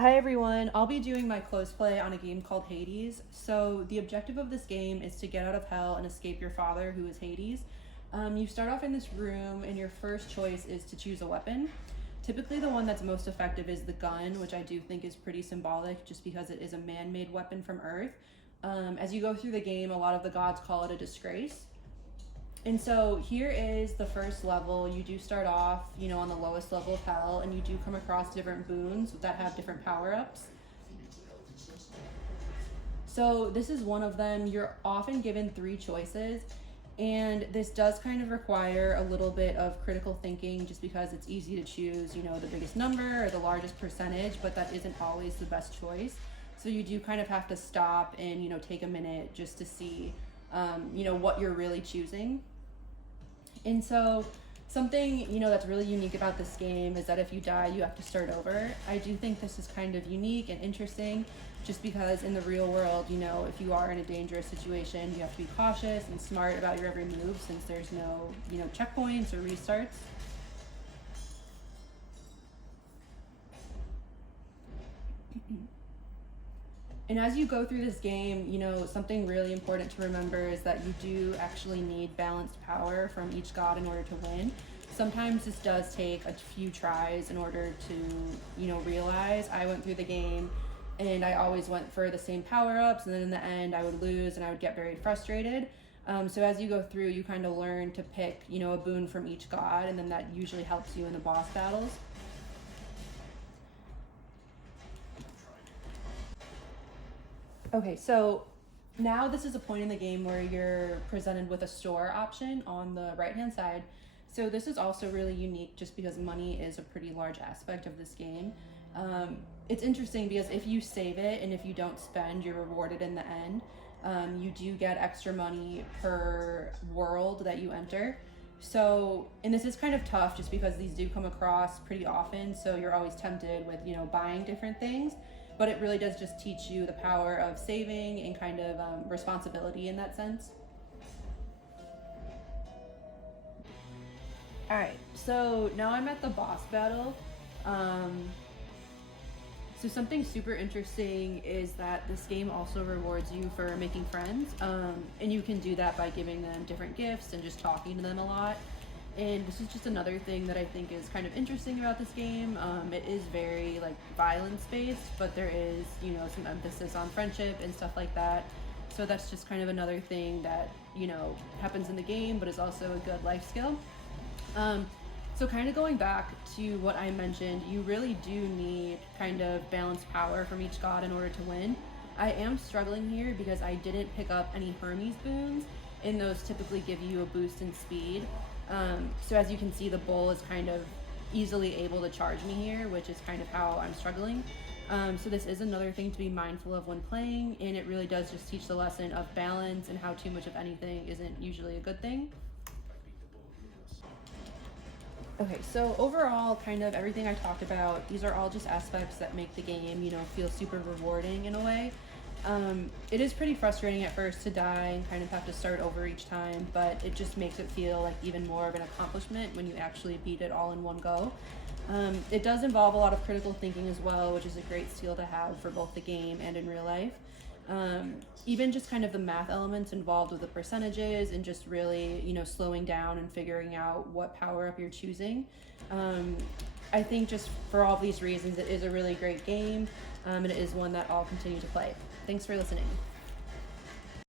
Hi everyone, I'll be doing my close play on a game called Hades. So the objective of this game is to get out of hell and escape your father, who is Hades. You start off in this room and your first choice is to choose a weapon. Typically the one that's most effective is the gun, which I do think is pretty symbolic just because it is a man-made weapon from Earth. As you go through the game, a lot of the gods call it a disgrace. And so here is the first level. You do start off, on the lowest level of hell, and you do come across different boons that have different power-ups. So this is one of them. You're often given 3 choices, and this does kind of require a little bit of critical thinking just because it's easy to choose, the biggest number or the largest percentage, but that isn't always the best choice. So you do kind of have to stop and, take a minute just to see, what you're really choosing. And so something, that's really unique about this game is that if you die, you have to start over. I do think this is kind of unique and interesting just because in the real world, if you are in a dangerous situation, you have to be cautious and smart about your every move since there's no, checkpoints or restarts. And as you go through this game, something really important to remember is that you do actually need balanced power from each god in order to win. Sometimes this does take a few tries in order to, realize. I went through the game and I always went for the same power-ups, and then in the end I would lose and I would get very frustrated. So as you go through, you kind of learn to pick, a boon from each god, and then that usually helps you in the boss battles. Okay, so now this is a point in the game where you're presented with a store option on the right-hand side. So this is also really unique just because money is a pretty large aspect of this game. It's interesting because if you save it and if you don't spend, you're rewarded in the end. You do get extra money per world that you enter. So, and this is kind of tough just because these do come across pretty often, so you're always tempted with, buying different things. But it really does just teach you the power of saving and kind of responsibility in that sense. All right, so now I'm at the boss battle. So something super interesting is that this game also rewards you for making friends, and you can do that by giving them different gifts and just talking to them a lot. And this is just another thing that I think is kind of interesting about this game. It is very violence-based, but there is, some emphasis on friendship and stuff like that. So that's just kind of another thing that, happens in the game, but is also a good life skill. So kind of going back to what I mentioned, you really do need kind of balanced power from each god in order to win. I am struggling here because I didn't pick up any Hermes boons, and those typically give you a boost in speed. So as you can see, the bull is kind of easily able to charge me here, which is kind of how I'm struggling. So this is another thing to be mindful of when playing, and it really does just teach the lesson of balance and how too much of anything isn't usually a good thing. Okay, so overall, kind of everything I talked about, these are all just aspects that make the game, feel super rewarding in a way. It is pretty frustrating at first to die and kind of have to start over each time, but it just makes it feel like even more of an accomplishment when you actually beat it all in one go. It does involve a lot of critical thinking as well, which is a great skill to have for both the game and in real life. Even just kind of the math elements involved with the percentages and just really, slowing down and figuring out what power up you're choosing. I think just for all these reasons, it is a really great game, and it is one that I'll continue to play. Thanks for listening.